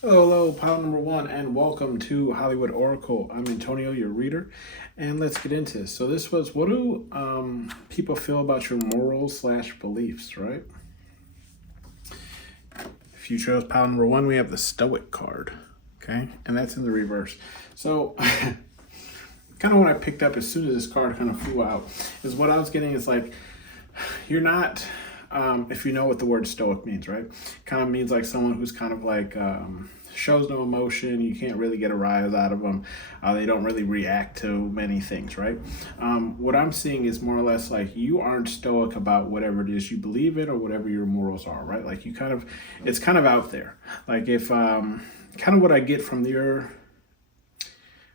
Hello, pile number one, and welcome to Hollywood Oracle. I'm Antonio, your reader, and let's get into this. So this was, what do people feel about your morals slash beliefs, right? If you chose pile number one, we have the Stoic card, okay? And that's in the reverse. So kind of what I picked up as soon as this card kind of flew out is what I was getting is like, you're not, if you know what the word stoic means, right? Kind of means like someone who's kind of like shows no emotion. You can't really get a rise out of them. They don't really react to many things, right? What I'm seeing is more or less like you aren't stoic about whatever it is you believe in or whatever your morals are, right? Like you kind of, it's kind of out there. Like if kind of what I get from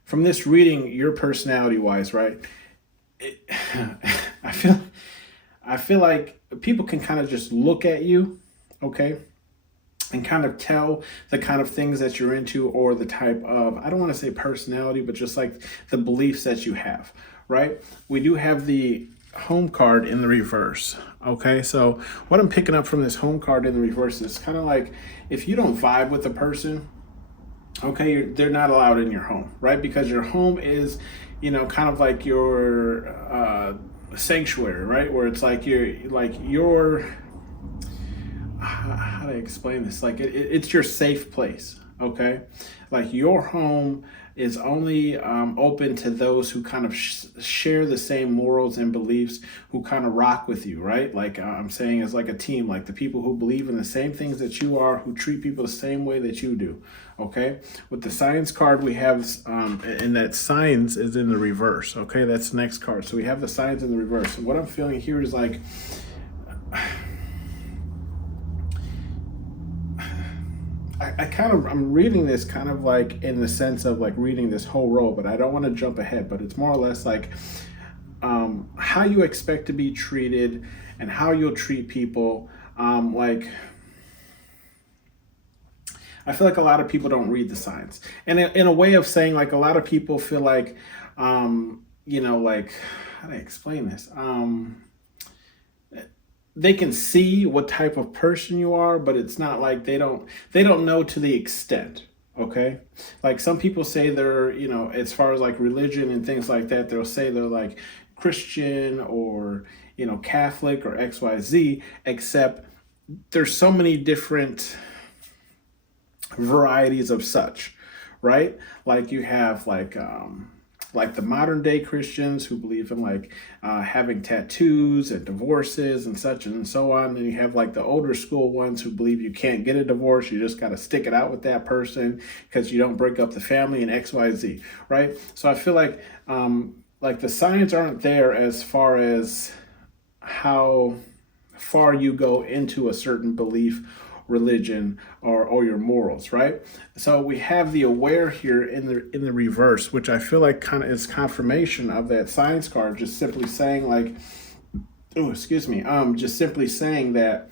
from this reading, your personality wise, right? It, I feel I feel like people can kind of just look at you, okay, and kind of tell the kind of things that you're into or the type of, I don't want to say personality, but just like the beliefs that you have, right? We do have the home card in the reverse, okay? So what I'm picking up from this home card in the reverse is kind of like if you don't vibe with a person, okay, they're not allowed in your home, right? Because your home is, kind of like your sanctuary, right? Where it's like your how to explain this? Like it's your safe place, okay? Like your home is only open to those who kind of share the same morals and beliefs, who kind of rock with you, right? Like I'm saying, as like a team, like the people who believe in the same things that you are, who treat people the same way that you do, okay? With the science card, we have, and that science is in the reverse, okay? That's the next card. So we have the science in the reverse. And what I'm feeling here is like, I'm reading this kind of like in the sense of like reading this whole row, but I don't want to jump ahead, but it's more or less like how you expect to be treated and how you'll treat people. Like I feel like a lot of people don't read the signs, and in a way of saying, like, a lot of people feel like, like, how do I explain this? They can see what type of person you are, but it's not like they don't know to the extent. Okay, like some people say they're, as far as like religion and things like that, they'll say they're like Christian or Catholic or XYZ, except there's so many different varieties of such, right? Like you have like the modern day Christians who believe in like having tattoos and divorces and such and so on. And you have like the older school ones who believe you can't get a divorce. You just got to stick it out with that person because you don't break up the family and XYZ, right? So I feel like the signs aren't there as far as how far you go into a certain belief, religion, or your morals, right? So we have the aware here in the reverse, which I feel like kind of is confirmation of that science card, just simply saying like, oh, excuse me, just simply saying that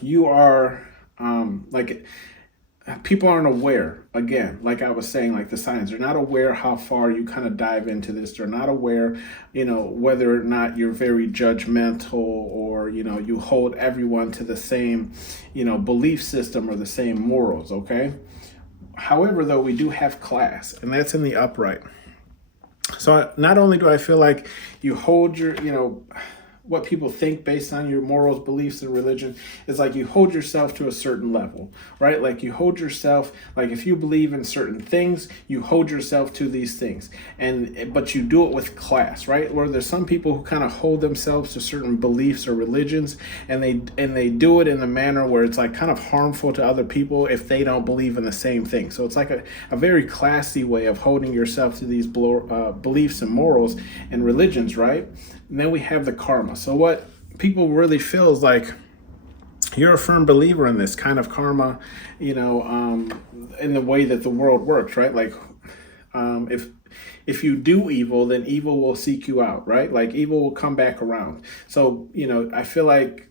you are like, people aren't aware, again, like I was saying, like the signs, they're not aware how far you kind of dive into this. They're not aware, whether or not you're very judgmental, or you hold everyone to the same belief system or the same morals, okay? However, though, we do have class, and that's in the upright. So not only do I feel like you hold your, what people think based on your morals, beliefs, and religion, is like you hold yourself to a certain level, right? Like you hold yourself, like if you believe in certain things, you hold yourself to these things, but you do it with class, right? Where there's some people who kind of hold themselves to certain beliefs or religions, and they do it in a manner where it's like kind of harmful to other people if they don't believe in the same thing. So it's like a very classy way of holding yourself to these beliefs and morals and religions, right? And then we have the karma. So what people really feel is like you're a firm believer in this kind of karma, in the way that the world works, right? Like if you do evil, then evil will seek you out, right? Like evil will come back around. So I feel like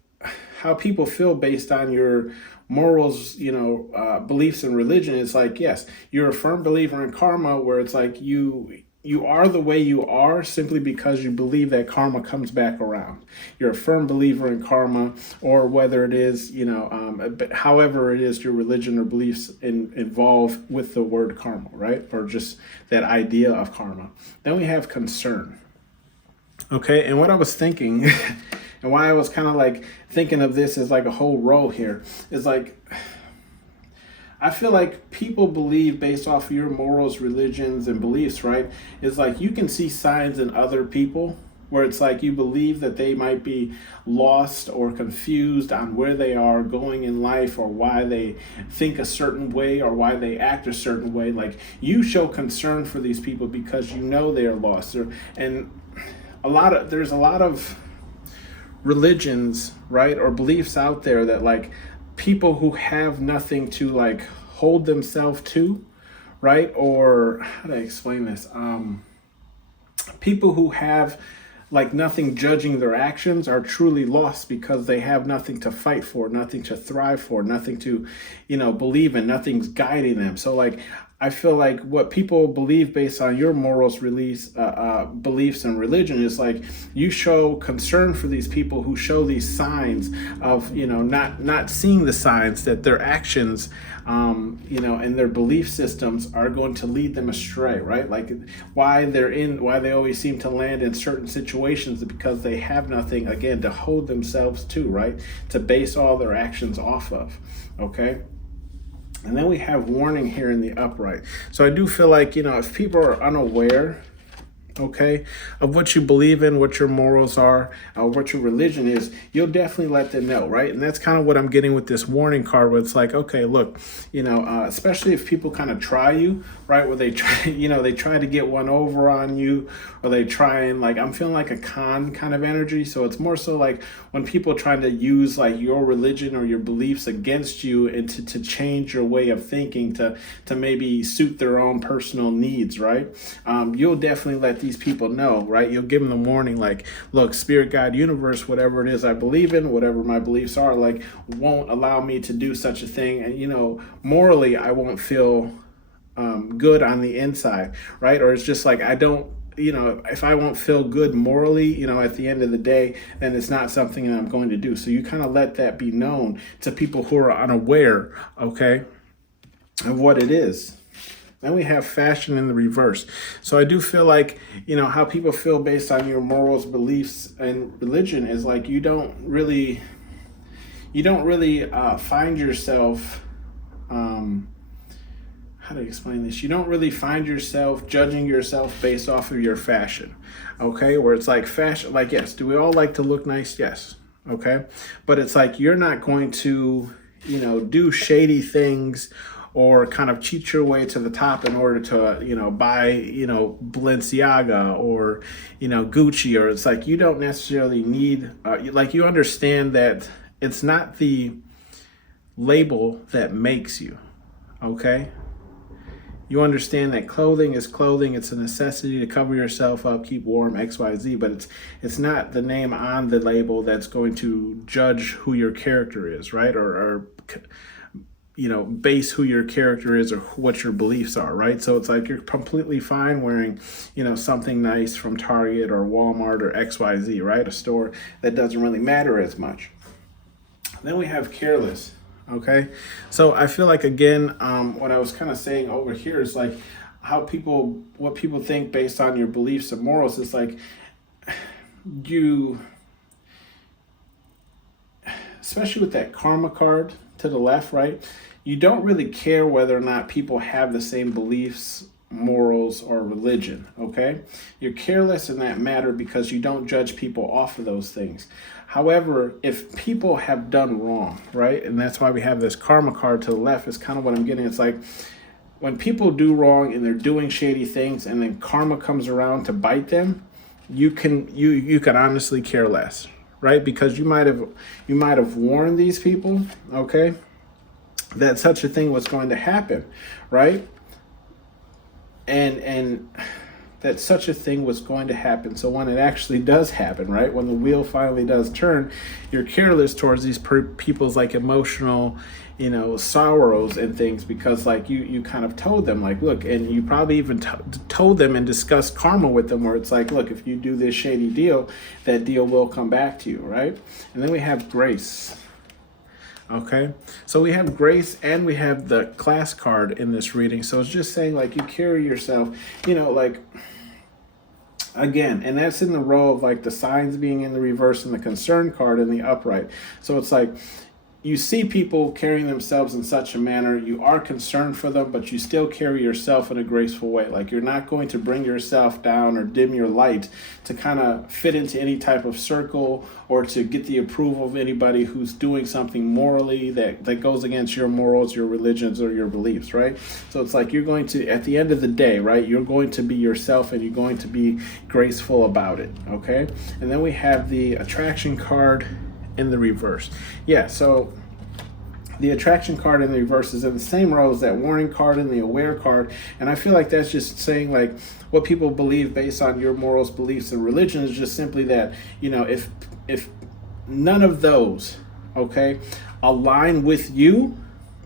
how people feel based on your morals, beliefs and religion is like, yes, you're a firm believer in karma, where it's like you are the way you are simply because you believe that karma comes back around. You're a firm believer in karma, or whether it is, but however it is your religion or beliefs involve with the word karma, right? Or just that idea of karma. Then we have concern. Okay, and what I was thinking, and why I was kind of like thinking of this as like a whole row here, is like, I feel like people believe based off of your morals, religions, and beliefs, right? It's like you can see signs in other people where it's like you believe that they might be lost or confused on where they are going in life, or why they think a certain way, or why they act a certain way. Like, you show concern for these people because you know they are lost. And there's a lot of religions, right, or beliefs out there that like people who have nothing to like hold themselves to, right? Or how do I explain this? People who have like nothing judging their actions are truly lost because they have nothing to fight for, nothing to thrive for, nothing to, believe in, nothing's guiding them. So like, I feel like what people believe based on your morals, beliefs, and religion is like you show concern for these people who show these signs of, not seeing the signs that their actions, and their belief systems are going to lead them astray, right? Like why they always seem to land in certain situations because they have nothing, again, to hold themselves to, right? To base all their actions off of, okay? And then we have warning here in the upright. So I do feel like, if people are unaware, okay, of what you believe in, what your morals are, what your religion is, you'll definitely let them know, right? And that's kind of what I'm getting with this warning card, where it's like, okay, look, especially if people kind of try you, right, where they try, they try to get one over on you, or they try and like, I'm feeling like a con kind of energy. So it's more so like when people try to use like your religion or your beliefs against you, and to change your way of thinking to maybe suit their own personal needs, right? You'll definitely let these people know, right? You'll give them the warning, like, look, spirit, God, universe, whatever it is I believe in, whatever my beliefs are, like, won't allow me to do such a thing. And, morally, I won't feel good on the inside, right? Or it's just like, I don't, if I won't feel good morally, at the end of the day, then it's not something that I'm going to do. So you kind of let that be known to people who are unaware, okay, of what it is. Then we have fashion in the reverse. So I do feel like, how people feel based on your morals, beliefs, and religion is like you don't really find yourself, how to explain this? You don't really find yourself judging yourself based off of your fashion, okay? Where it's like fashion, like, yes, do we all like to look nice? Yes, okay? But it's like you're not going to, do shady things or kind of cheat your way to the top in order to, buy, Balenciaga or, Gucci, or it's like you don't necessarily need, like you understand that it's not the label that makes you, okay? You understand that clothing is clothing. It's a necessity to cover yourself up, keep warm, XYZ, but it's not the name on the label that's going to judge who your character is, right? Or base who your character is or what your beliefs are, right? So it's like you're completely fine wearing, something nice from Target or Walmart or XYZ, right? A store that doesn't really matter as much. Then we have careless, okay? So I feel like, again, what I was kind of saying over here is like what people think based on your beliefs and morals is like especially with that karma card to the left, right? You don't really care whether or not people have the same beliefs, morals, or religion, okay? You're careless in that matter because you don't judge people off of those things. However, if people have done wrong, right? And that's why we have this karma card to the left, is kind of what I'm getting. It's like when people do wrong and they're doing shady things and then karma comes around to bite them, you can honestly care less, right? Because you might have warned these people, okay, that such a thing was going to happen, right? And that such a thing was going to happen. So when it actually does happen, right, when the wheel finally does turn, you're careless towards these people's like emotional, sorrows and things, because like you kind of told them like, look, and you probably even told them and discussed karma with them, where it's like, look, if you do this shady deal, that deal will come back to you, right? And then we have grace. Okay, so we have grace and we have the class card in this reading. So it's just saying like you carry yourself, like, again, and that's in the row of like the signs being in the reverse and the concern card in the upright. So it's like you see people carrying themselves in such a manner, you are concerned for them, but you still carry yourself in a graceful way. Like you're not going to bring yourself down or dim your light to kind of fit into any type of circle or to get the approval of anybody who's doing something morally that goes against your morals, your religions, or your beliefs, right? So it's like you're going to, at the end of the day, right, you're going to be yourself and you're going to be graceful about it, okay? And then we have the attraction card in the reverse. Yeah, so the attraction card in the reverse is in the same row as that warning card and the aware card, and I feel like that's just saying like what people believe based on your morals, beliefs, and religion is just simply that, if none of those, okay, align with you,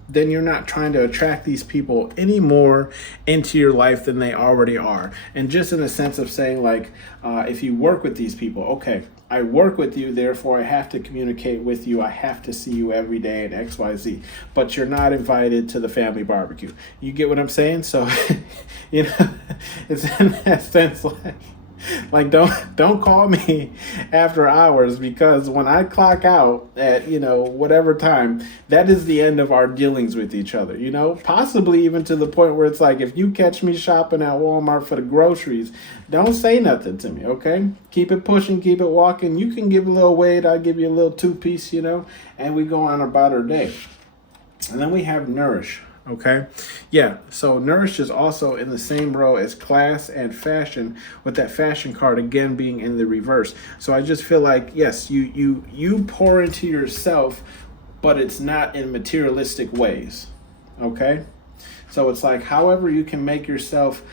then you're not trying to attract these people any more into your life than they already are. And just in the sense of saying like, if you work with these people, okay, I work with you, therefore I have to communicate with you. I have to see you every day and XYZ. But you're not invited to the family barbecue. You get what I'm saying? So, it's in that sense like don't call me after hours, because when I clock out at whatever time, that is the end of our dealings with each other, possibly even to the point where it's like, if you catch me shopping at Walmart for the groceries, don't say nothing to me, okay? Keep it pushing, keep it walking. You can give a little weight, I'll give you a little 2-piece, and we go on about our day. And then we have nourish. Okay, yeah, so nourish is also in the same row as class and fashion, with that fashion card again being in the reverse. So I just feel like, yes, you pour into yourself, but it's not in materialistic ways. Okay, so it's like however you can make yourself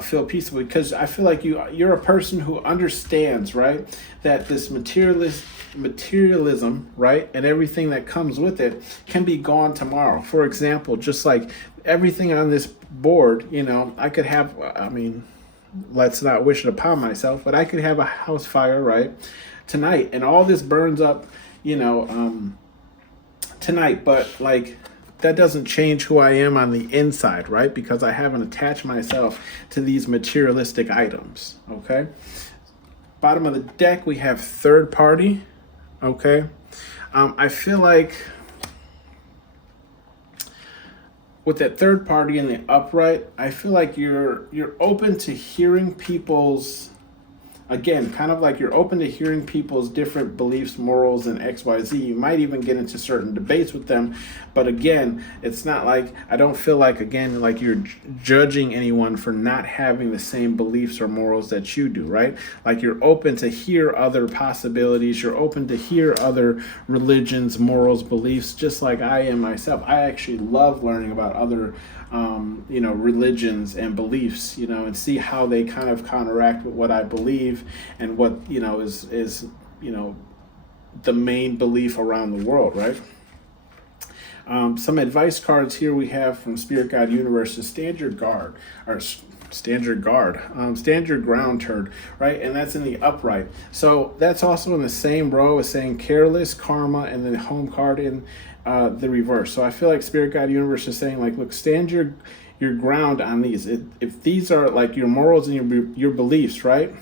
feel peaceful, because I feel like you're a person who understands, right, that this materialism, right, and everything that comes with it can be gone tomorrow. For example, just like everything on this board, I could have, let's not wish it upon myself, but I could have a house fire, right, tonight, and all this burns up, tonight, but like that doesn't change who I am on the inside, right? Because I haven't attached myself to these materialistic items, okay? Bottom of the deck, we have third party, okay? I feel like with that third party in the upright, I feel like you're open to hearing people's, again, kind of like you're open to hearing people's different beliefs, morals, and XYZ. You might even get into certain debates with them. But again, it's not like, I don't feel like, again, like you're judging anyone for not having the same beliefs or morals that you do, right? Like you're open to hear other possibilities. You're open to hear other religions, morals, beliefs, just like I am myself. I actually love learning about other religions and beliefs, and see how they kind of counteract with what I believe and what, is the main belief around the world, right? Some advice cards here we have from Spirit Guide Universe is stand your guard, or stand your guard, stand your ground, turd, right? And that's in the upright. So that's also in the same row as saying careless, karma, and then home card in the reverse. So I feel like Spirit Guide Universe is saying like, look, stand your ground on these. If these are like your morals and your beliefs, right?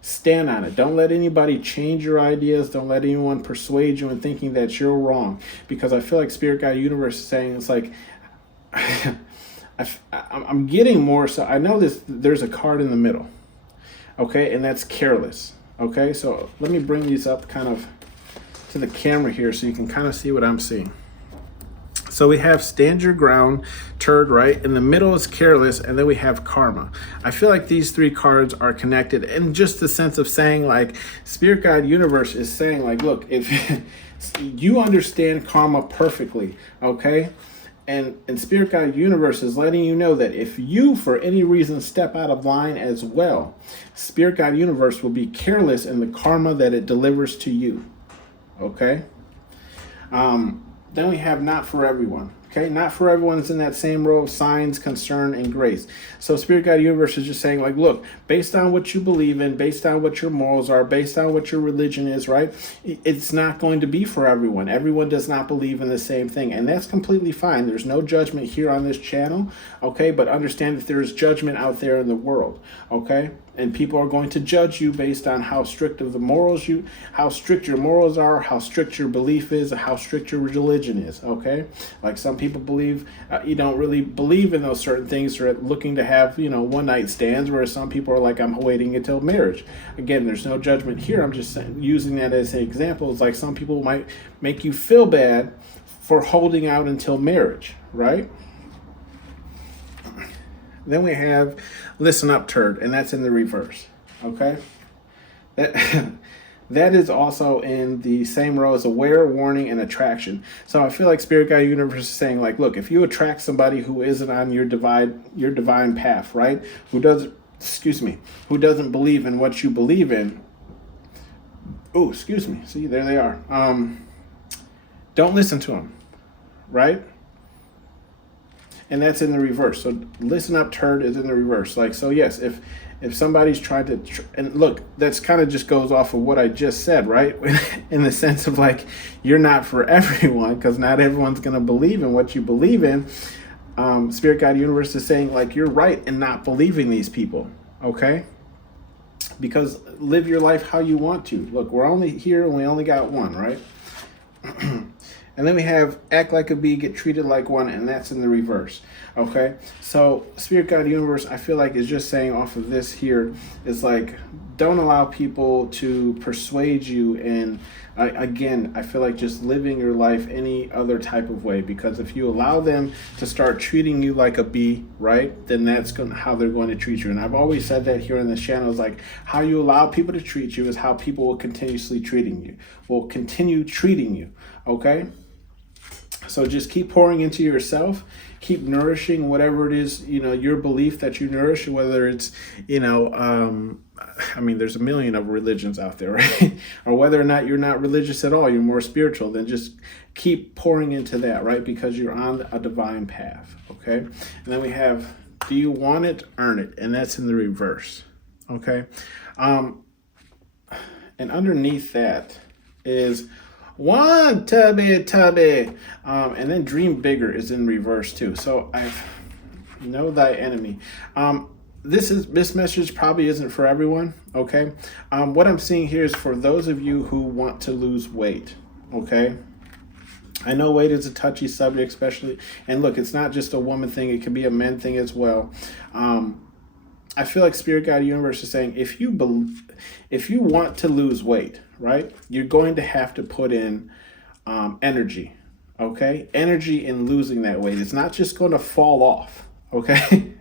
Stand on it. Don't let anybody change your ideas. Don't let anyone persuade you in thinking that you're wrong. Because I feel like Spirit Guide Universe is saying it's like, I'm getting more. So I know there's a card in the middle. Okay, and that's careless. Okay, so let me bring these up kind of to the camera here so you can kind of see what I'm seeing. So we have stand your ground, turd, right? In the middle is careless, and then we have karma. I feel like these three cards are connected in just the sense of saying like Spirit Guide Universe is saying like, look, if you understand karma perfectly, okay? And Spirit Guide Universe is letting you know that if you, for any reason, step out of line as well, Spirit Guide Universe will be careless in the karma that it delivers to you. Okay? Then we have not for everyone. Okay, not for everyone is in that same row of signs, concern, and grace. So Spirit Guide Universe is just saying, like, look, based on what you believe in, based on what your morals are, based on what your religion is, right? It's not going to be for everyone. Everyone does not believe in the same thing, and that's completely fine. There's no judgment here on this channel, okay? But understand that there is judgment out there in the world, okay? And people are going to judge you based on how strict of the morals how strict your morals are, how strict your belief is, how strict your religion is, okay? Like some people believe you don't really believe in those certain things, or looking to have, one night stands, whereas some people are like, I'm waiting until marriage. Again, there's no judgment here. I'm just using that as an example. It's like some people might make you feel bad for holding out until marriage, right? Then we have listen up, turd, and that's in the reverse, okay? That is also in the same row as aware, warning, and attraction. So I feel like Spirit Guide Universe is saying, like, look, if you attract somebody who isn't on your divine path, right? Who doesn't believe in what you believe in. Oh, excuse me. See, there they are. Don't listen to them, right? And that's in the reverse. So listen up, turd is in the reverse. Like, so yes, if somebody's trying to, and look, that's kind of just goes off of what I just said, right? In the sense of like, you're not for everyone, because not everyone's going to believe in what you believe in. Spirit Guide Universe is saying, like, you're right in not believing these people, okay? Because live your life how you want to. Look, we're only here and we only got one, right? And then we have act like a bee, get treated like one, and that's in the reverse, okay? So Spirit Guide Universe, I feel like, is just saying off of this here, is like, don't allow people to persuade you. And again, I feel like just living your life any other type of way, because if you allow them to start treating you like a bee, right, then that's how they're going to treat you. And I've always said that here in this channel, is like, how you allow people to treat you is how people will continue treating you, okay? So just keep pouring into yourself, keep nourishing whatever it is, your belief that you nourish, whether it's, there's a million of religions out there, right? Or whether or not you're not religious at all, you're more spiritual, then just keep pouring into that, right? Because you're on a divine path, okay? And then we have, do you want it, earn it? And that's in the reverse, okay? And underneath that is, one tubby. And then dream bigger is in reverse too. So I know thy enemy. This message probably isn't for everyone, okay? What I'm seeing here is for those of you who want to lose weight, okay? I know weight is a touchy subject, especially, and look, it's not just a woman thing, it can be a men thing as well. I feel like Spirit Guide Universe is saying, if you want to lose weight, right, you're going to have to put in energy, okay? Energy in losing that weight. It's not just going to fall off, okay?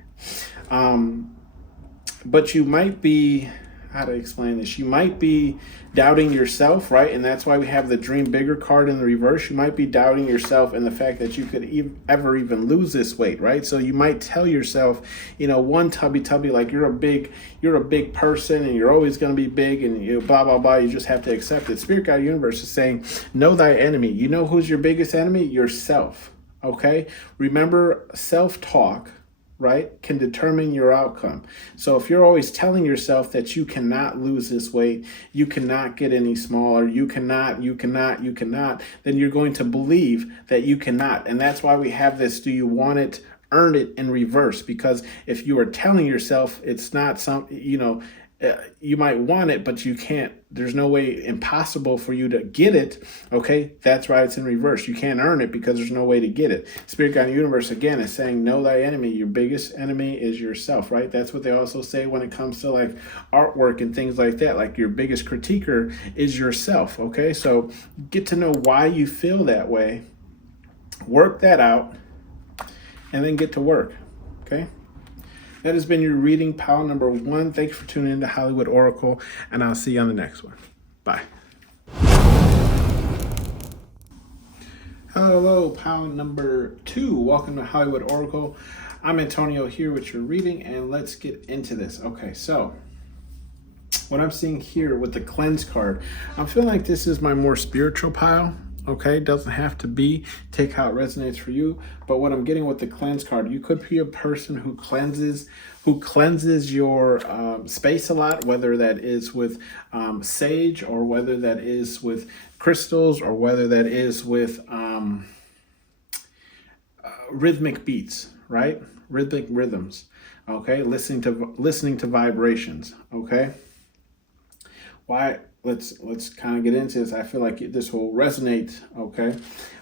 But you might be, how to explain this? You might be doubting yourself, right? And that's why we have the Dream Bigger card in the reverse. You might be doubting yourself and the fact that you could ever even lose this weight, right? So you might tell yourself, one tubby, like you're a big person and you're always going to be big and blah, blah, blah. You just have to accept it. Spirit Guide Universe is saying, know thy enemy. You know who's your biggest enemy? Yourself, okay? Remember, self-talk, right, can determine your outcome. So if you're always telling yourself that you cannot lose this weight, you cannot get any smaller, you cannot, then you're going to believe that you cannot. And that's why we have this, do you want it, earn it in reverse. Because if you are telling yourself it's not you might want it, but you can't, there's no way, impossible for you to get it, okay? That's why it's in reverse. You can't earn it because there's no way to get it. Spirit Guide Universe, again, is saying, know thy enemy. Your biggest enemy is yourself, right? That's what they also say when it comes to like artwork and things like that. Like your biggest critiquer is yourself, okay? So get to know why you feel that way, work that out, and then get to work, okay? That has been your reading pile number 1. Thank you for tuning in to Hollywood Oracle, and I'll see you on the next one. Bye. Hello, pound number 2. Welcome to Hollywood Oracle. I'm Antonio here with your reading, and let's get into this. Okay, so what I'm seeing here with the cleanse card, I'm feeling like this is my more spiritual pile. Okay, doesn't have to be. Take how it resonates for you. But what I'm getting with the cleanse card, you could be a person who cleanses your space a lot, whether that is with sage, or whether that is with crystals, or whether that is with rhythmic beats, right? Rhythmic rhythms. Okay, listening to vibrations. Okay. Why? Let's kind of get into this. I feel like this will resonate, okay,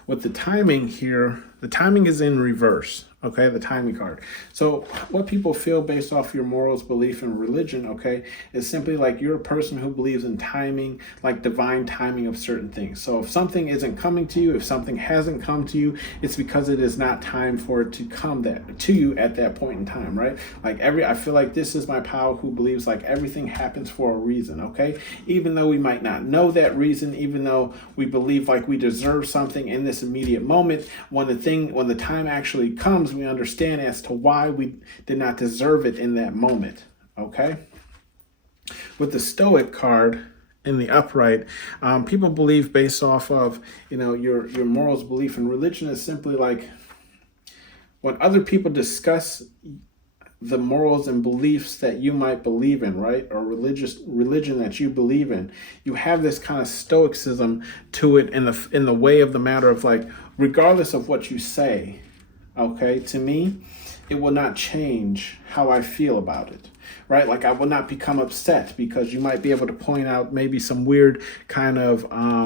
with the timing here. The timing is in reverse, okay, the timing card. So what people feel based off your morals, belief, and religion, okay, is simply like you're a person who believes in timing, like divine timing of certain things. So if something isn't coming to you, if something hasn't come to you, it's because it is not time for it to come to you at that point in time, right? Like I feel like this is my pal who believes like everything happens for a reason, okay? Even though we might not know that reason, even though we believe like we deserve something in this immediate moment, when the time actually comes, we understand as to why we did not deserve it in that moment, okay? With the Stoic card in the upright, people believe based off of, your morals, belief, and religion is simply like when other people discuss the morals and beliefs that you might believe in, right? Or religion that you believe in, you have this kind of stoicism to it in the way of the matter of like, regardless of what you say, okay, to me, it will not change how I feel about it, right? Like I will not become upset because you might be able to point out maybe some weird kind of, how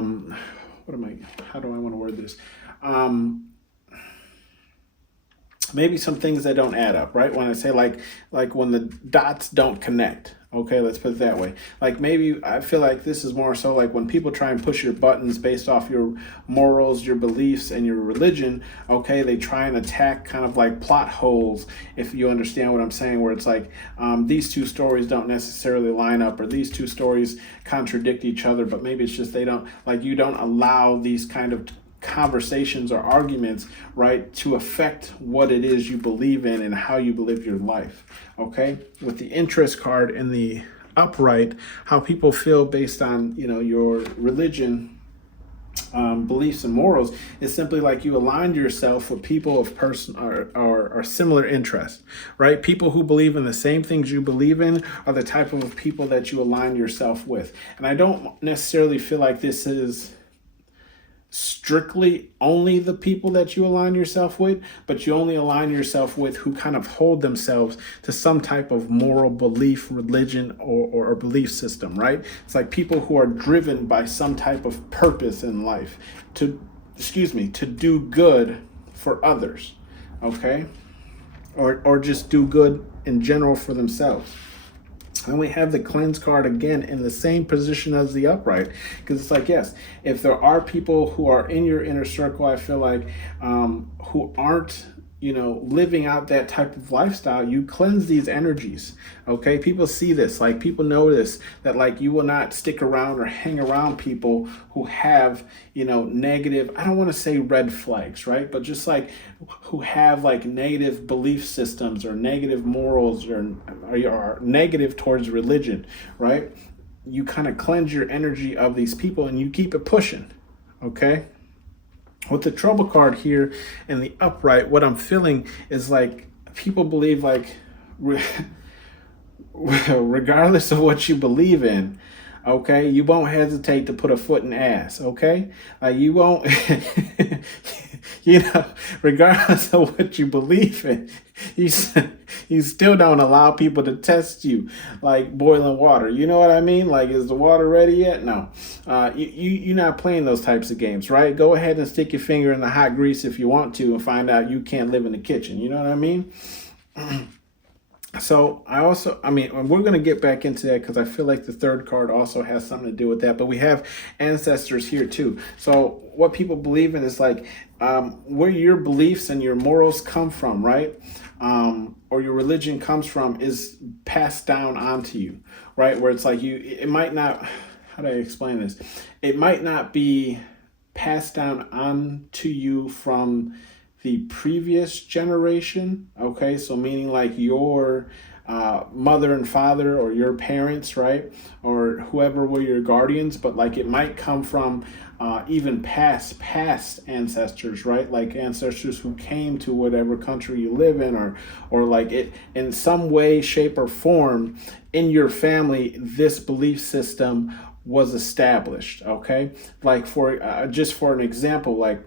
do I want to word this? Maybe some things that don't add up, right? When I say like when the dots don't connect, okay, let's put it that way. Like maybe I feel like this is more so like when people try and push your buttons based off your morals, your beliefs, and your religion, okay, they try and attack kind of like plot holes, if you understand what I'm saying, where it's like these two stories don't necessarily line up, or these two stories contradict each other, but maybe it's just you don't allow these kind of conversations or arguments, right, to affect what it is you believe in and how you live your life, okay? With the interest card in the upright, how people feel based on, your religion, beliefs, and morals is simply like you aligned yourself with people of or similar interests, right? People who believe in the same things you believe in are the type of people that you align yourself with. And I don't necessarily feel like this is strictly only the people that you align yourself with, but you only align yourself with who kind of hold themselves to some type of moral belief, religion, or belief system, right? It's like people who are driven by some type of purpose in life to do good for others, okay? Or just do good in general for themselves. And we have the cleanse card again in the same position as the upright, because it's like, yes, if there are people who are in your inner circle, I feel like, who aren't, living out that type of lifestyle, you cleanse these energies, okay? People see this, like people notice that like you will not stick around or hang around people who have, negative, I don't want to say red flags, right? But just like who have like negative belief systems or negative morals or are negative towards religion, right? You kind of cleanse your energy of these people and you keep it pushing, okay? With the trouble card here in the upright, what I'm feeling is like people believe like regardless of what you believe in, okay, you won't hesitate to put a foot in ass, okay? You won't, regardless of what you believe in, you still don't allow people to test you like boiling water. You know what I mean? Like, is the water ready yet? No. You're not playing those types of games, right? Go ahead and stick your finger in the hot grease if you want to and find out you can't live in the kitchen. You know what I mean? So we're going to get back into that because I feel like the third card also has something to do with that. But we have ancestors here too. So what people believe in is like where your beliefs and your morals come from, right? Or your religion comes from is passed down onto you, right? Where it's like it might not, how do I explain this? It might not be passed down on to you from the previous generation. Okay, so meaning like your mother and father or your parents, right? Or whoever were your guardians, but like it might come from even past ancestors, right? Like ancestors who came to whatever country you live in, or like it in some way, shape, or form in your family, this belief system was established. Okay, like for just for an example, like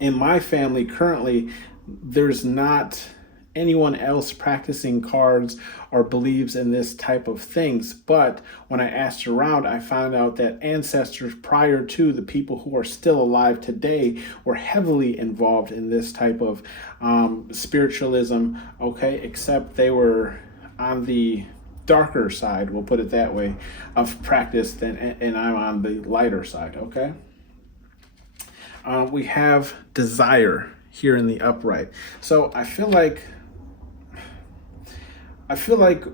in my family currently, there's not anyone else practicing cards or believes in this type of things. But when I asked around, I found out that ancestors prior to the people who are still alive today were heavily involved in this type of spiritualism, okay, except they were on the darker side, we'll put it that way, of practice, and I'm on the lighter side, okay? We have desire here in the upright. So I feel like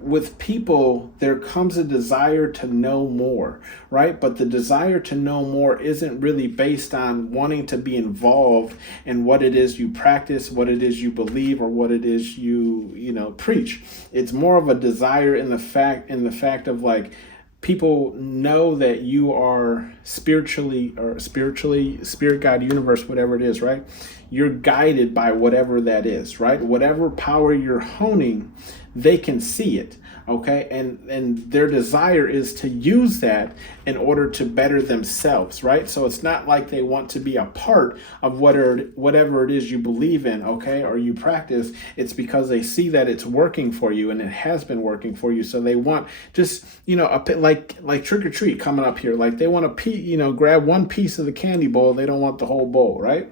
with people, there comes a desire to know more, right? But the desire to know more isn't really based on wanting to be involved in what it is you practice, what it is you believe, or what it is you preach. It's more of a desire in the fact of like, people know that you are spiritually, spirit, God, universe, whatever it is, right? You're guided by whatever that is, right? Whatever power you're honing, they can see it, okay? And their desire is to use that in order to better themselves, right? So it's not like they want to be a part of whatever it is you believe in, okay, or you practice. It's because they see that it's working for you and it has been working for you. So they want just, like trick or treat coming up here. Like they want to, grab one piece of the candy bowl. They don't want the whole bowl, right?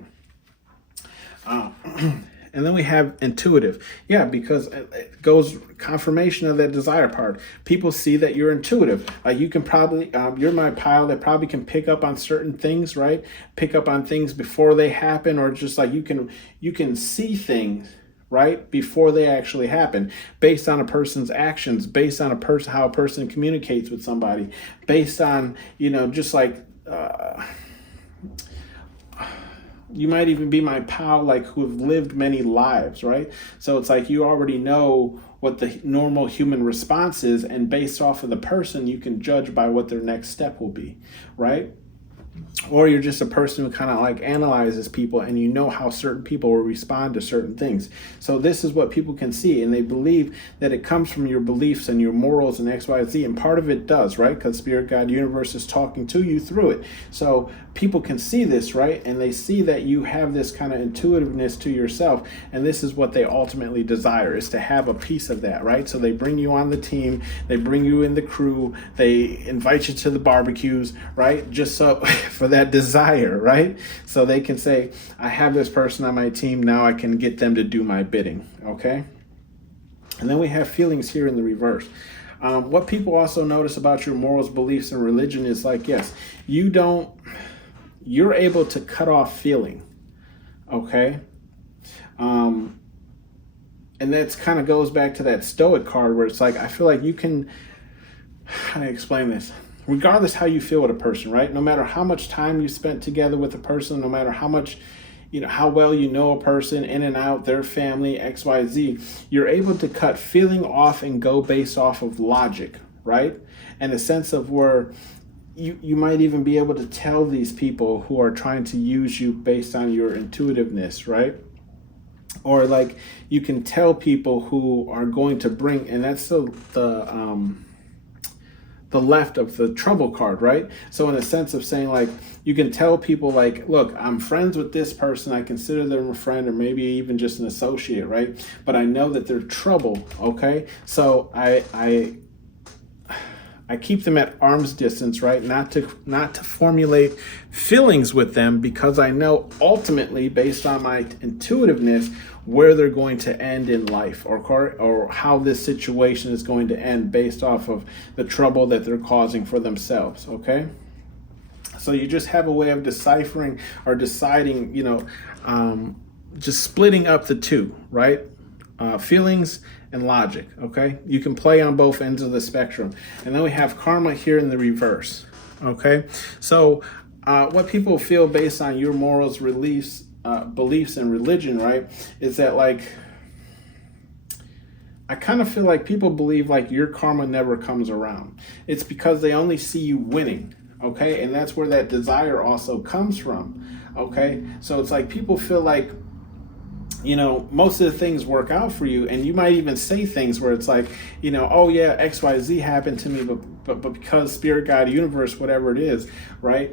And then we have intuitive. Yeah, because it goes confirmation of that desire part. People see that you're intuitive. Like you can probably, you're my pile that probably can pick up on certain things, right? Pick up on things before they happen, or just like you can see things, right, before they actually happen, based on a person's actions, based on how a person communicates with somebody, based on, just like, you might even be my pal, like who have lived many lives, right? So it's like you already know what the normal human response is, and based off of the person, you can judge by what their next step will be, right? Or you're just a person who kind of like analyzes people, and you know how certain people will respond to certain things. So this is what people can see, and they believe that it comes from your beliefs and your morals and X, Y, Z. And part of it does, right? Because Spirit, God, Universe is talking to you through it. So people can see this, right? And they see that you have this kind of intuitiveness to yourself. And this is what they ultimately desire, is to have a piece of that, right? So they bring you on the team, they bring you in the crew, they invite you to the barbecues, right? Just so for that desire, right? So they can say, I have this person on my team, now I can get them to do my bidding, okay? And then we have feelings here in the reverse. What people also notice about your morals, beliefs, and religion is like, yes, you're able to cut off feeling, okay? And that's kind of goes back to that Stoic card where it's like, I feel like you can, how do I explain this? Regardless how you feel with a person, right? No matter how much time you spent together with a person, no matter how much, how well you know a person, in and out, their family, X, Y, Z, you're able to cut feeling off and go based off of logic, right? And a sense of where you might even be able to tell these people who are trying to use you based on your intuitiveness, right? Or like you can tell people who are going to bring, and that's the left of the trouble card, right? So in a sense of saying like, you can tell people like, look, I'm friends with this person. I consider them a friend or maybe even just an associate, right? But I know that they're trouble, okay? So I keep them at arm's distance, right? Not to formulate feelings with them, because I know ultimately, based on my intuitiveness, where they're going to end in life, or how this situation is going to end based off of the trouble that they're causing for themselves, okay? So you just have a way of deciphering or deciding, just splitting up the two, right? Feelings and logic, okay? You can play on both ends of the spectrum. And then we have karma here in the reverse, okay? So what people feel based on your morals, beliefs, and religion, right, is that like I kind of feel like people believe like your karma never comes around. It's because they only see you winning, okay? And that's where that desire also comes from, okay? So it's like people feel like, most of the things work out for you, and you might even say things where it's like, oh yeah, XYZ happened to me, but because spirit, God, universe, whatever it is, right?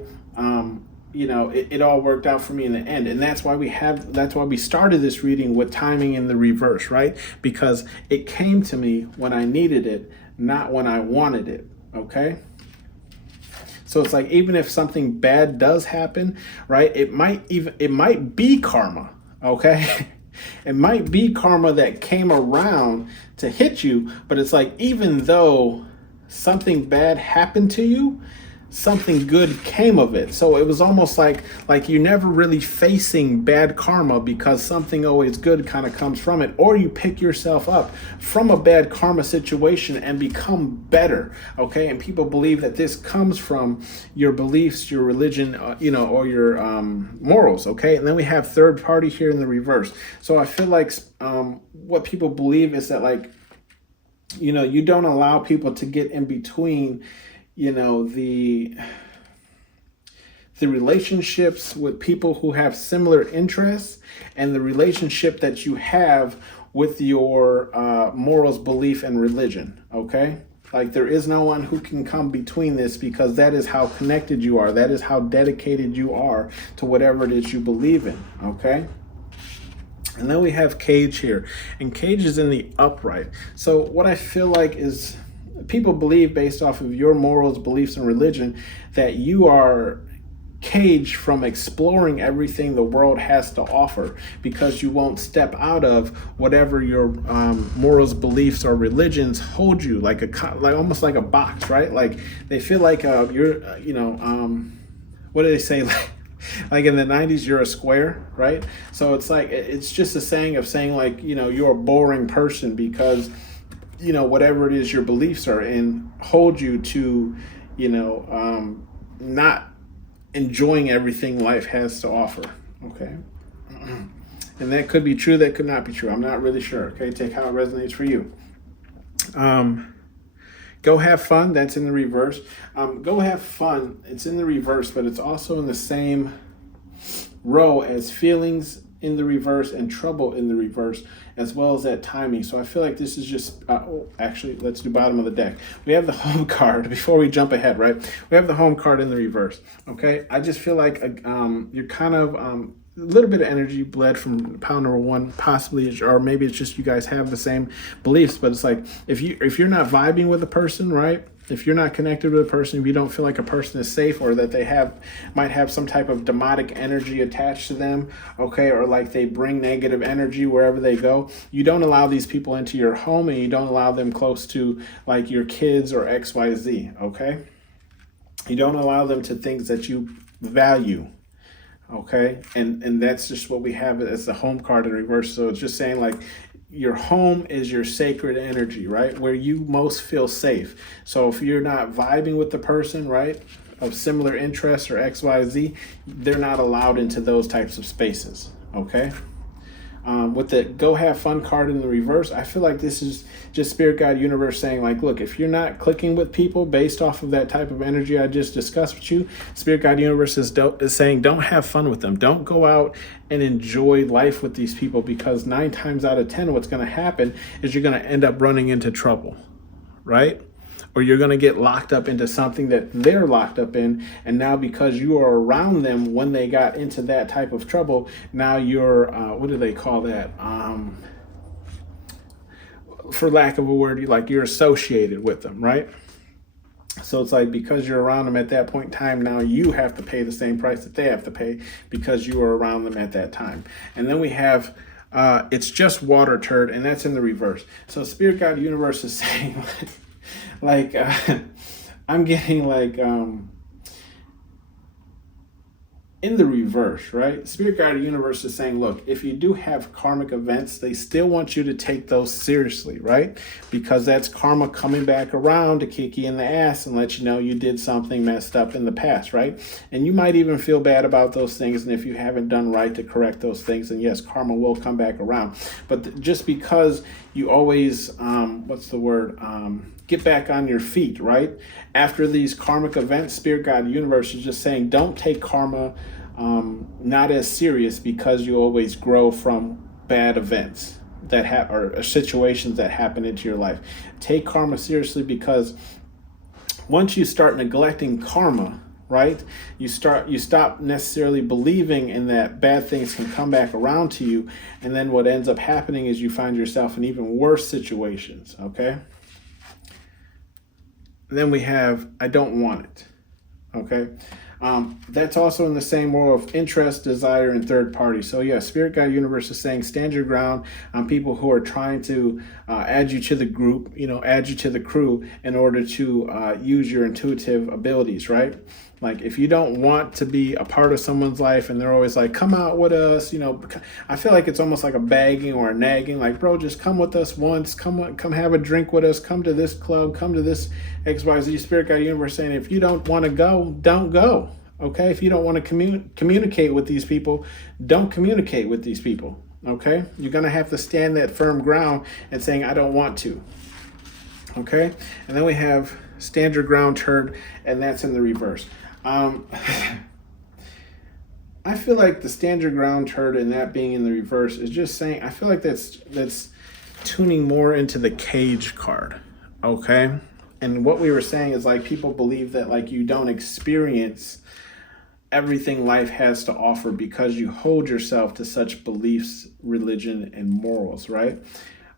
It all worked out for me in the end. And that's why we started this reading with timing in the reverse, right? Because it came to me when I needed it, not when I wanted it, okay? So it's like, even if something bad does happen, right? It might be karma, okay? It might be karma that came around to hit you, but it's like, even though something bad happened to you, something good came of it. So it was almost like you're never really facing bad karma, because something always good kind of comes from it, or you pick yourself up from a bad karma situation and become better, okay? And people believe that this comes from your beliefs, your religion, or your morals, okay? And then we have third party here in the reverse. So I feel like what people believe is that, like, you don't allow people to get in between the relationships with people who have similar interests, and the relationship that you have with your morals, belief, and religion, okay? Like, there is no one who can come between this, because that is how connected you are. That is how dedicated you are to whatever it is you believe in, okay? And then we have cage here, and cage is in the upright. So what I feel like is, people believe, based off of your morals, beliefs, and religion, that you are caged from exploring everything the world has to offer, because you won't step out of whatever your morals, beliefs, or religions hold you, like almost like a box, right? Like, they feel like you're, what do they say? Like in the 90s, you're a square, right? So it's like, it's just a saying of saying, like, you're a boring person, because whatever it is your beliefs are in hold you to, not enjoying everything life has to offer, okay? And that could be true, that could not be true. I'm not really sure, okay? Take how it resonates for you. Go have fun, that's in the reverse. Go have fun, it's in the reverse, but it's also in the same row as feelings in the reverse and trouble in the reverse, as well as that timing. So I feel like this is just, actually, let's do bottom of the deck. We have the home card before we jump ahead, right? We have the home card in the reverse, okay? I just feel like you're kind of, a little bit of energy bled from pile number one, possibly, or maybe it's just you guys have the same beliefs, but it's like, if you're not vibing with a person, right? If you're not connected with a person, if you don't feel like a person is safe, or that they might have some type of demonic energy attached to them, okay, or like they bring negative energy wherever they go, you don't allow these people into your home, and you don't allow them close to like your kids or XYZ, okay? You don't allow them to things that you value, okay? And that's just what we have as the home card in reverse. So it's just saying, like, your home is your sacred energy, right? Where you most feel safe. So if you're not vibing with the person, right, of similar interests or XYZ, they're not allowed into those types of spaces, okay? With the go have fun card in the reverse, I feel like this is just spirit, guide, universe saying, like, look, if you're not clicking with people based off of that type of energy I just discussed with you, spirit, guide, universe is saying, don't have fun with them. Don't go out and enjoy life with these people, because 9 times out of 10, what's going to happen is you're going to end up running into trouble, right? Or you're going to get locked up into something that they're locked up in. And now, because you are around them when they got into that type of trouble, now you're, what do they call that? For lack of a word, you're associated with them, right? So it's like, because you're around them at that point in time, now you have to pay the same price that they have to pay, because you were around them at that time. And then we have, it's just water turd, and that's in the reverse. So spirit, guide, universe is saying, like, I'm getting like, in the reverse, right? Spirit Guide Universe is saying, look, if you do have karmic events, they still want you to take those seriously, right? Because that's karma coming back around to kick you in the ass and let you know you did something messed up in the past, right? And you might even feel bad about those things. And if you haven't done right to correct those things, then yes, karma will come back around. But just because you always, get back on your feet, right? After these karmic events, Spirit Guide Universe is just saying, don't take karma not as serious, because you always grow from bad events that or situations that happen into your life. Take karma seriously, because once you start neglecting karma, right, you stop necessarily believing in that bad things can come back around to you, and then what ends up happening is you find yourself in even worse situations. Okay. Then we have, I don't want it. Okay. That's also in the same world of interest, desire, and third party. So yeah, Spirit Guide Universe is saying, stand your ground on people who are trying to add you to the group, add you to the crew in order to use your intuitive abilities, right? Like, if you don't want to be a part of someone's life and they're always like, come out with us, I feel like it's almost like a begging or a nagging, like, bro, just come with us once, come have a drink with us, come to this club, come to this XYZ. Spirit Guide Universe saying, if you don't want to go, don't go. Okay? If you don't want to communicate with these people, don't communicate with these people. Okay? You're going to have to stand that firm ground and saying, I don't want to. Okay? And then we have stand your ground, turd, and that's in the reverse. I feel like the stand your ground turd and that being in the reverse is just saying, I feel like that's tuning more into the cage card. Okay. And what we were saying is, like, people believe that, like, you don't experience everything life has to offer because you hold yourself to such beliefs, religion, and morals, right?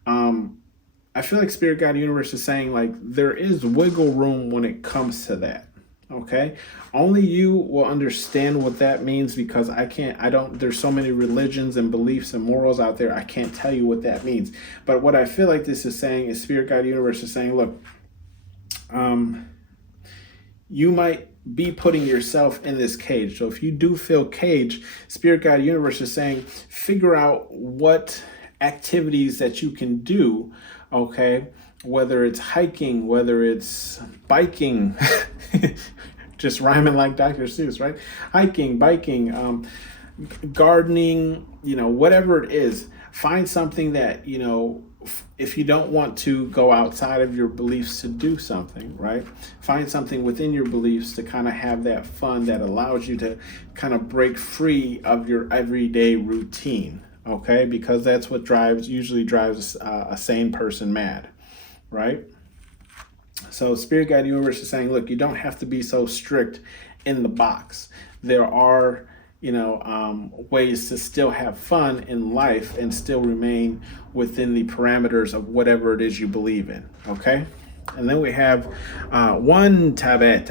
I feel like Spirit Guide Universe is saying, like, there is wiggle room when it comes to that. Okay, only you will understand what that means, because there's so many religions and beliefs and morals out there. I can't tell you what that means. But what I feel like this is saying is, Spirit Guide Universe is saying, look, you might be putting yourself in this cage. So if you do feel caged, Spirit Guide Universe is saying, figure out what activities that you can do. Okay, whether it's hiking, whether it's biking, just rhyming like Dr. Seuss, right? Hiking, biking, gardening, whatever it is, find something that, if you don't want to go outside of your beliefs to do something, right? Find something within your beliefs to kind of have that fun that allows you to kind of break free of your everyday routine, okay? Because that's what usually drives a sane person mad, right? So Spirit Guide Universe is saying, look, you don't have to be so strict in the box. There are, ways to still have fun in life and still remain within the parameters of whatever it is you believe in. Okay. And then we have one tabe.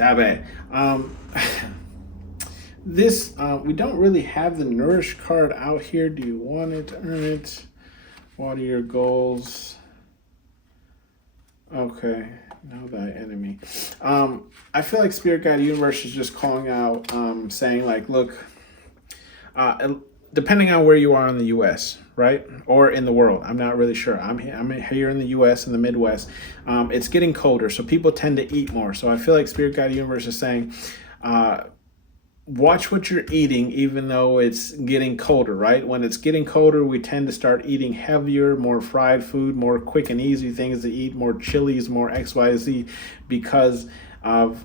This, we don't really have the Nourish card out here. Do you want it? Earn it. What are your goals? Okay. Know thy enemy. I feel like Spirit Guide Universe is just calling out, saying, like, look, depending on where you are in the U.S., right, or in the world, I'm not really sure. I'm here in the U.S. in the Midwest. It's getting colder, so people tend to eat more. So I feel like Spirit Guide Universe is saying, watch what you're eating, even though it's getting colder, right? When it's getting colder, we tend to start eating heavier, more fried food, more quick and easy things to eat, more chilies, more XYZ, because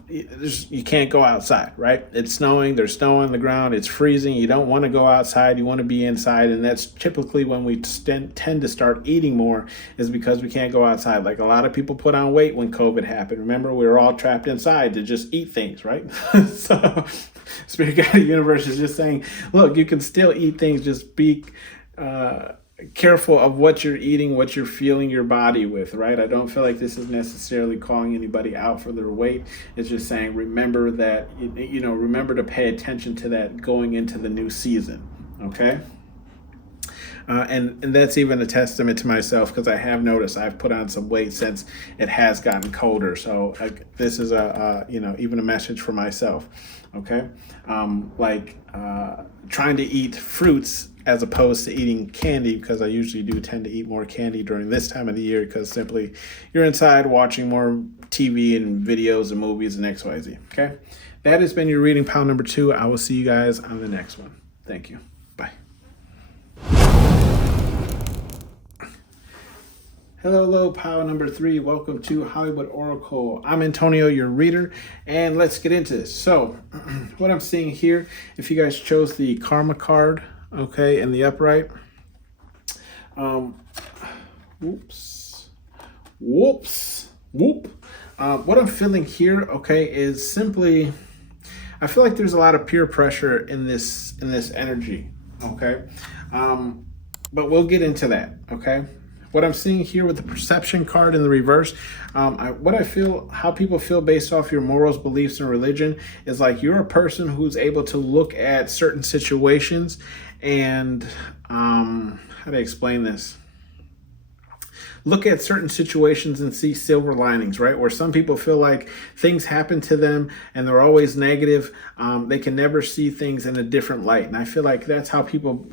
you can't go outside, right? It's snowing, there's snow on the ground, it's freezing, you don't want to go outside, you want to be inside, and that's typically when we tend to start eating more, is because we can't go outside. Like, a lot of people put on weight when COVID happened. Remember, we were all trapped inside to just eat things, right? So Spirit Guide Universe is just saying, look, you can still eat things, just be careful of what you're eating, what you're fueling your body with, right? I don't feel like this is necessarily calling anybody out for their weight. It's just saying, remember that, remember to pay attention to that going into the new season, okay? And that's even a testament to myself, because I have noticed I've put on some weight since it has gotten colder. So this is even a message for myself. Okay, trying to eat fruits as opposed to eating candy, because I usually do tend to eat more candy during this time of the year, because simply you're inside watching more TV and videos and movies and XYZ. Okay, that has been your reading pile number 2. I will see you guys on the next one. Thank you. Bye. Hello, pile number 3. Welcome to Hollywood Oracle. I'm Antonio, your reader, and let's get into this. So, what I'm seeing here, if you guys chose the Karma card, okay, in the upright, what I'm feeling here, okay, is simply, I feel like there's a lot of peer pressure in this energy, okay, but we'll get into that, okay. What I'm seeing here with the perception card in the reverse, how people feel based off your morals, beliefs, and religion is like you're a person who's able to look at certain situations and, how do I explain this? Look at certain situations and see silver linings, right? Where some people feel like things happen to them and they're always negative. They can never see things in a different light. And I feel like that's how people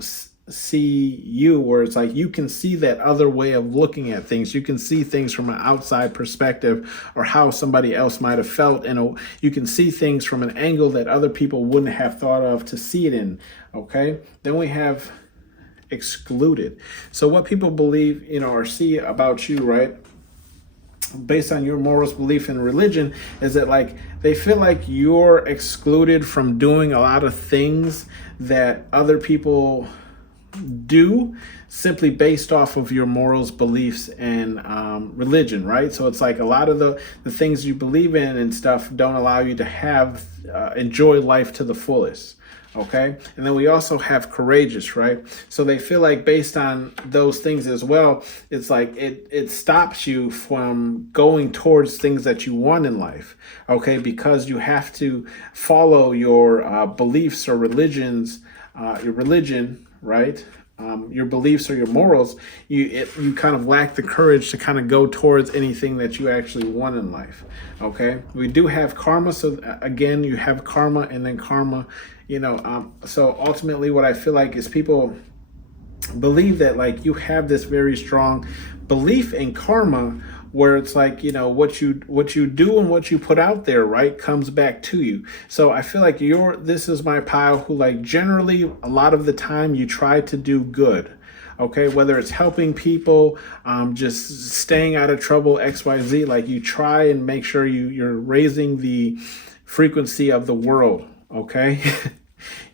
see you, where it's like you can see that other way of looking at things. You can see things from an outside perspective, or how somebody else might have felt, and you can see things from an angle that other people wouldn't have thought of to see it in. Okay, then we have excluded. So what people believe, or see about you, right, based on your morals, belief, and religion, is that like they feel like you're excluded from doing a lot of things that other people do, simply based off of your morals, beliefs, and religion, right? So it's like a lot of the things you believe in and stuff don't allow you to have enjoy life to the fullest. Okay, and then we also have courageous, right? So they feel like based on those things as well, it's like it stops you from going towards things that you want in life, okay? Because you have to follow your beliefs or your religion, right? Your beliefs or your morals, you kind of lack the courage to kind of go towards anything that you actually want in life. Okay, we do have karma. So again, you have karma and then karma. So ultimately, what I feel like is people believe that like you have this very strong belief in karma, where it's like, what you do and what you put out there, right, comes back to you. So I feel like this is my pile who, like, generally a lot of the time you try to do good, okay, whether it's helping people, just staying out of trouble, XYZ, like you try and make sure you're raising the frequency of the world, okay.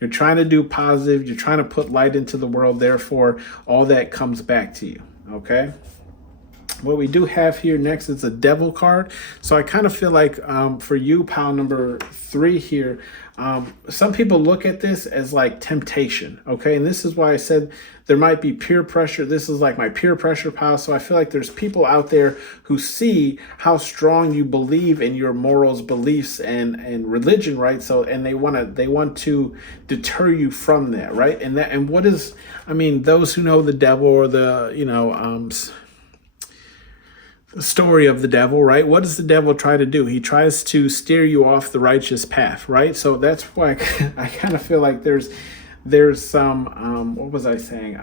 You're trying to do positive, you're trying to put light into the world, therefore all that comes back to you, okay. What we do have here next is a devil card. So I kind of feel like for you, pile number 3 here, some people look at this as like temptation, okay? And this is why I said there might be peer pressure. This is like my peer pressure pile. So I feel like there's people out there who see how strong you believe in your morals, beliefs, and religion, right? So, and they want to deter you from that, right? And what is, those who know the devil, or the story of the devil, right? What does the devil try to do? He tries to steer you off the righteous path, right? So that's why I kind of feel like there's some what was I saying?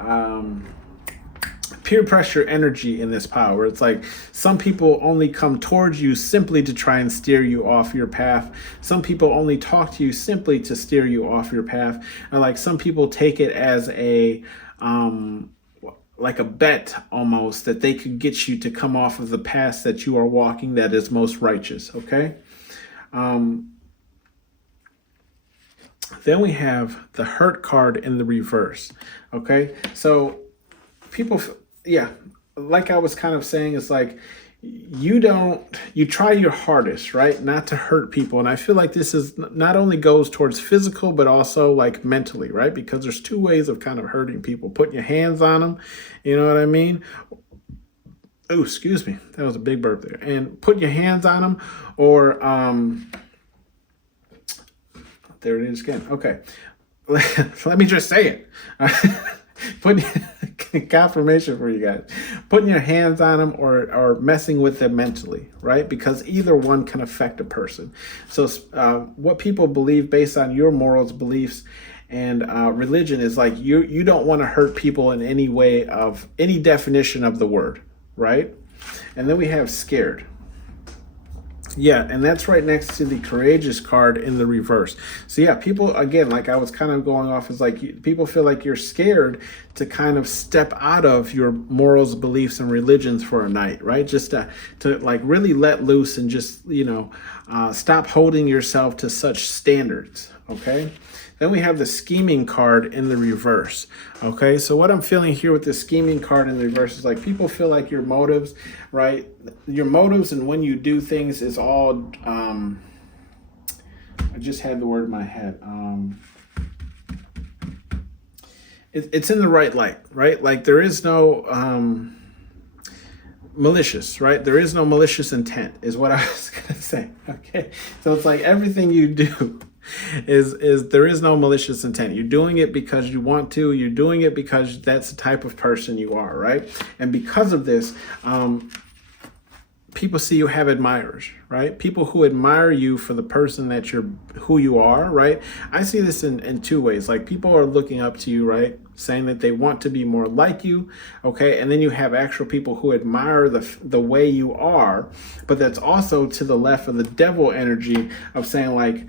Peer pressure energy in this power. It's like some people only come towards you simply to try and steer you off your path. Some people only talk to you simply to steer you off your path. And like some people take it as a like a bet almost, that they could get you to come off of the path that you are walking that is most righteous, okay? Then we have the hurt card in the reverse, okay? So people, like I was kind of saying, it's like you try your hardest, right, not to hurt people. And I feel like this is not only goes towards physical, but also like mentally, right? Because there's 2 ways of kind of hurting people: putting your hands on them, you know what I mean? Oh, excuse me, that was a big burp there. And put your hands on them, or there it is again. Okay, let me just say it. putting confirmation for you guys, putting your hands on them or messing with them mentally, right? Because either one can affect a person. So what people believe based on your morals, beliefs, and religion is like you don't want to hurt people in any way of any definition of the word, right? And then we have scared. Yeah, and that's right next to the courageous card in the reverse. So yeah, people, again, like I was kind of going off, is like people feel like you're scared to kind of step out of your morals, beliefs, and religions for a night, right? Just to like really let loose and just, stop holding yourself to such standards, okay? Then we have the scheming card in the reverse. Okay, so what I'm feeling here with the scheming card in the reverse is like people feel like your motives, right? Your motives and when you do things is all, I just had the word in my head. It's in the right light, right? Like there is no malicious, right? There is no malicious intent is what I was going to say. Okay, so it's like everything you do is there is no malicious intent. You're doing it because you want to. You're doing it because that's the type of person you are, right? And because of this, people see you have admirers, right? People who admire you for the person that who you are, right? I see this in two ways. Like people are looking up to you, right? Saying that they want to be more like you, okay? And then you have actual people who admire the way you are, but that's also to the left of the devil energy of saying like,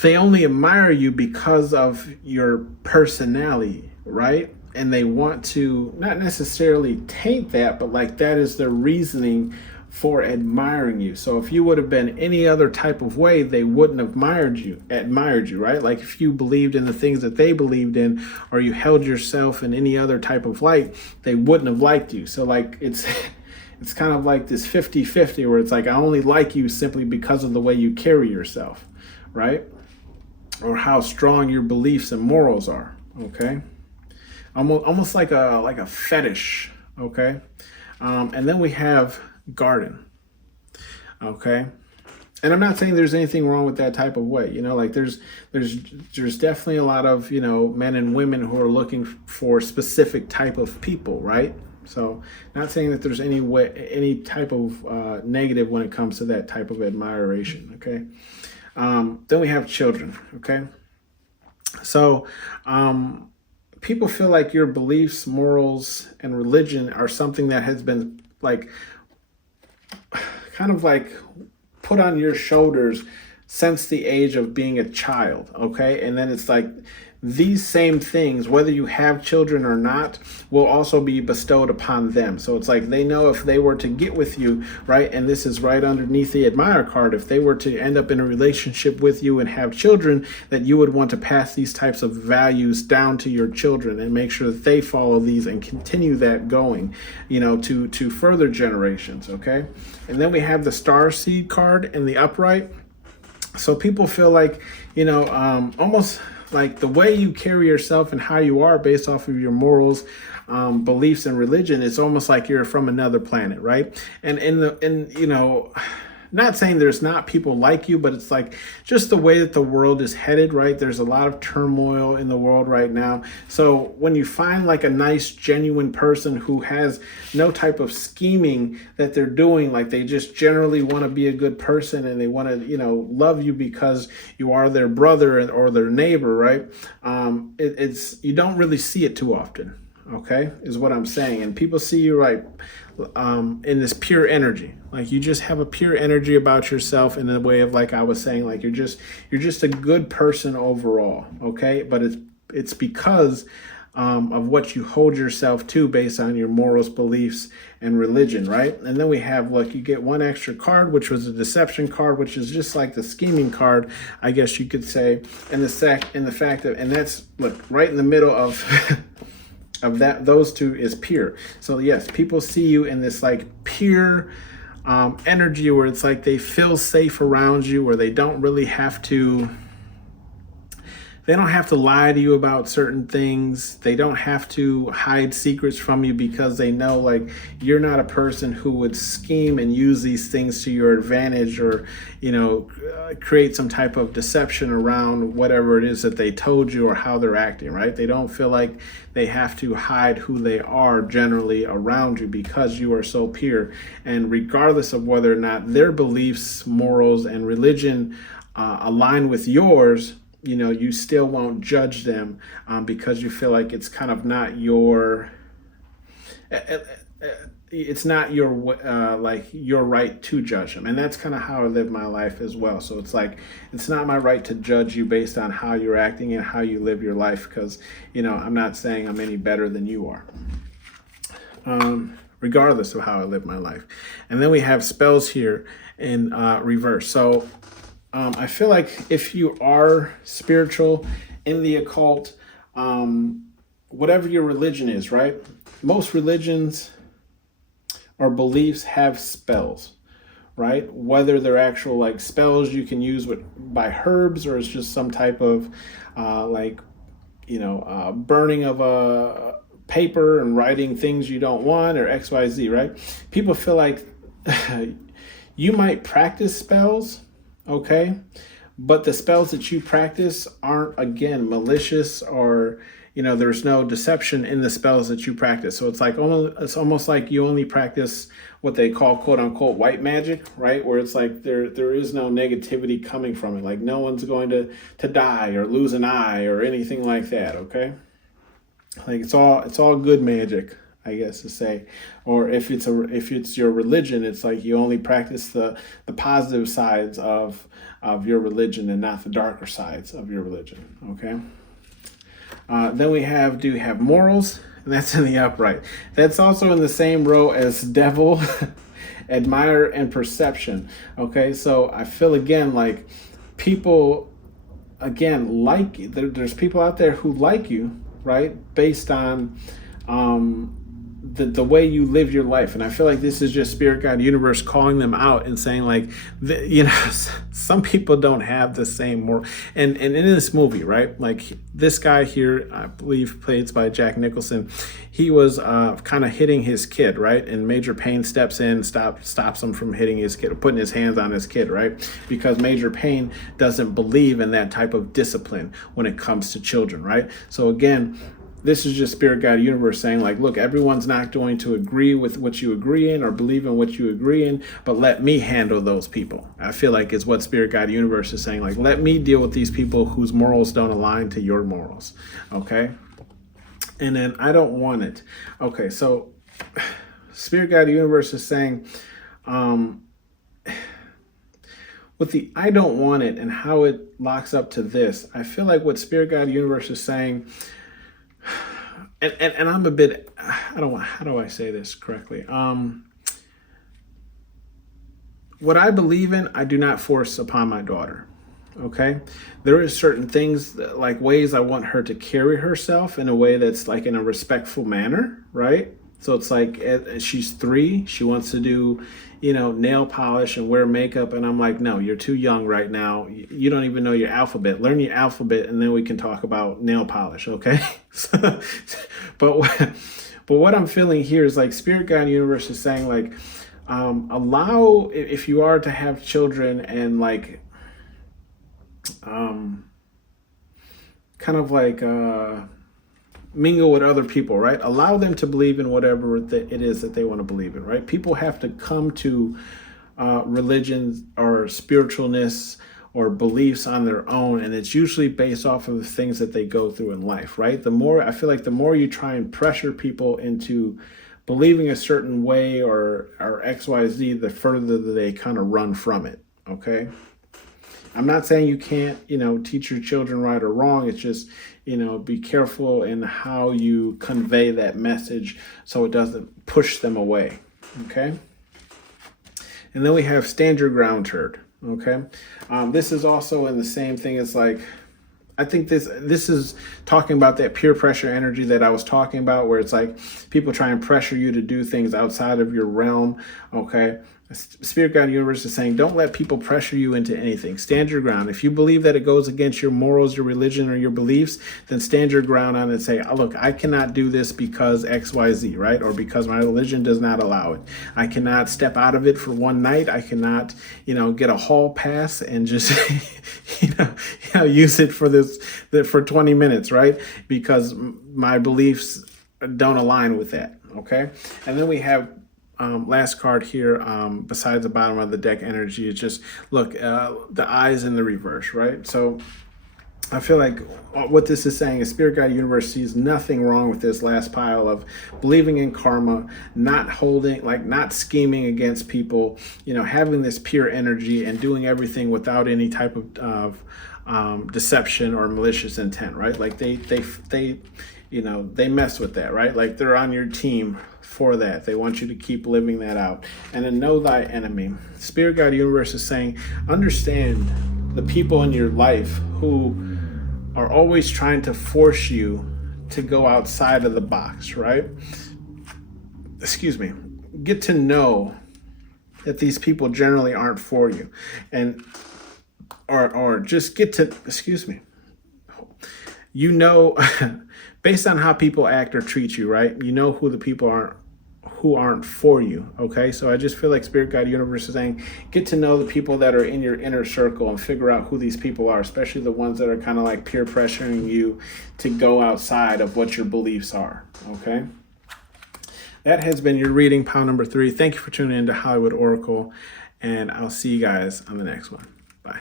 they only admire you because of your personality, right? And they want to not necessarily taint that, but like that is their reasoning for admiring you. So if you would have been any other type of way, they wouldn't have admired you, right? Like if you believed in the things that they believed in, or you held yourself in any other type of light, they wouldn't have liked you. So like it's kind of like this 50-50 where it's like, I only like you simply because of the way you carry yourself, right? Or how strong your beliefs and morals are, okay? Almost like a fetish, okay? And then we have garden, okay? And I'm not saying there's anything wrong with that type of way, like there's definitely a lot of, men and women who are looking for specific type of people, right? So not saying that there's any type of negative when it comes to that type of admiration, okay? Then we have children, okay? So people feel like your beliefs, morals, and religion are something that has been like kind of like put on your shoulders since the age of being a child, okay? And then it's like these same things, whether you have children or not, will also be bestowed upon them. So it's like they know if they were to get with you, right? And this is right underneath the admire card. If they were to end up in a relationship with you and have children, that you would want to pass these types of values down to your children and make sure that they follow these and continue that going, to further generations, okay? And then we have the star seed card in the upright. So people feel like, almost like the way you carry yourself and how you are based off of your morals, beliefs, and religion, it's almost like you're from another planet, right? And not saying there's not people like you, but it's like just the way that the world is headed, right? There's a lot of turmoil in the world right now. So when you find like a nice, genuine person who has no type of scheming that they're doing, like they just generally want to be a good person and they want to, love you because you are their brother or their neighbor, right? You don't really see it too often. Okay, is what I'm saying. And people see you right in this pure energy. Like you just have a pure energy about yourself in the way of, like I was saying, like you're just a good person overall. Okay, but it's because of what you hold yourself to based on your morals, beliefs, and religion, right? And then we have, look, you get one extra card, which was a deception card, which is just like the scheming card, I guess you could say, and that's, look, right in the middle of of that, those two is pure. So yes, people see you in this like pure energy where it's like they feel safe around you, where they don't really have to they don't have to lie to you about certain things. They don't have to hide secrets from you, because they know like you're not a person who would scheme and use these things to your advantage, or create some type of deception around whatever it is that they told you or how they're acting, right? They don't feel like they have to hide who they are generally around you, because you are so pure. And regardless of whether or not their beliefs, morals, and religion align with yours, you still won't judge them, because you feel like it's kind of not your, it's not your like your right to judge them. And that's kind of how I live my life as well. So it's like, it's not my right to judge you based on how you're acting and how you live your life, because I'm not saying I'm any better than you are, regardless of how I live my life. And then we have spells here in reverse. So I feel like if you are spiritual, in the occult, whatever your religion is, right? Most religions or beliefs have spells, right? Whether they're actual like spells you can use by herbs, or it's just some type of burning of a paper and writing things you don't want, or XYZ, right? People feel like you might practice spells, okay, but the spells that you practice aren't, again, malicious, or there's no deception in the spells that you practice. So it's almost like you only practice what they call quote unquote white magic, right? Where it's like there is no negativity coming from it. Like no one's going to die or lose an eye or anything like that, okay? Like it's all good magic, I guess to say. Or if it's your religion, it's like you only practice the positive sides of your religion and not the darker sides of your religion, okay? Then we have morals, and that's in the upright. That's also in the same row as devil, admire, and perception. Okay, so I feel again like people again like you. There's people out there who like you, right? Based on the way you live your life. And I feel like this is just Spirit, God, Universe calling them out and saying like, some people don't have the same moral. And in this movie, right? Like this guy here, I believe played by Jack Nicholson, he was kind of hitting his kid, right? And Major Payne steps in, stops him from hitting his kid, or putting his hands on his kid, right? Because Major Payne doesn't believe in that type of discipline when it comes to children, right? So again, this is just Spirit, God, Universe saying like, look, everyone's not going to agree with what you agree in or believe in what you agree in, but let me handle those people. I feel like it's what Spirit, God, Universe is saying, like, let me deal with these people whose morals don't align to your morals, okay? And then I don't want it. Okay, so Spirit, God, Universe is saying, with the I don't want it and how it locks up to this, I feel like what Spirit, God, Universe is saying, and I'm a bit, how do I say this correctly? What I believe in, I do not force upon my daughter. Okay, there is certain things like ways I want her to carry herself in a way that's like in a respectful manner, right? So it's like she's 3, she wants to do, nail polish and wear makeup, and I'm like, no, you're too young right now. You don't even know your alphabet. Learn your alphabet, and then we can talk about nail polish, okay? But what I'm feeling here is like Spirit, God, Universe is saying like, allow, if you are to have children and like, kind of like mingle with other people, right? Allow them to believe in whatever it is that they want to believe in, right? People have to come to religions or spiritualness or beliefs on their own, and it's usually based off of the things that they go through in life, right? I feel like the more you try and pressure people into believing a certain way or XYZ, the further they kind of run from it, okay? I'm not saying you can't, teach your children right or wrong. It's just, be careful in how you convey that message so it doesn't push them away, okay? And then we have stand your ground, turd, okay? This is also in the same thing as like, I think this is talking about that peer pressure energy that I was talking about, where it's like people try and pressure you to do things outside of your realm, okay? Spirit Guide Universe is saying, don't let people pressure you into anything. Stand your ground. If you believe that it goes against your morals, your religion, or your beliefs, then stand your ground on it and say, oh, look, I cannot do this because X, Y, Z, right? Or because my religion does not allow it. I cannot step out of it for one night. I cannot, get a hall pass and just, use it for 20 minutes, right? Because my beliefs don't align with that, okay? And then we have last card here, besides the bottom of the deck energy, is just, look, the eyes in the reverse, right? So I feel like what this is saying is Spirit Guide Universe sees nothing wrong with this last pile of believing in karma, not scheming against people, having this pure energy and doing everything without any type of deception or malicious intent, right? Like they mess with that, right? Like they're on your team for that. They want you to keep living that out. And then know thy enemy. Spirit Guide Universe is saying, understand the people in your life who are always trying to force you to go outside of the box, right? Excuse me. Get to know that these people generally aren't for you. And or just get to, based on how people act or treat you, right? You know who the people who aren't for you, okay? So I just feel like Spirit Guide Universe is saying, get to know the people that are in your inner circle and figure out who these people are, especially the ones that are kind of like peer pressuring you to go outside of what your beliefs are, okay? That has been your reading, pile number 3. Thank you for tuning in to Hollywood Oracle, and I'll see you guys on the next one. Bye.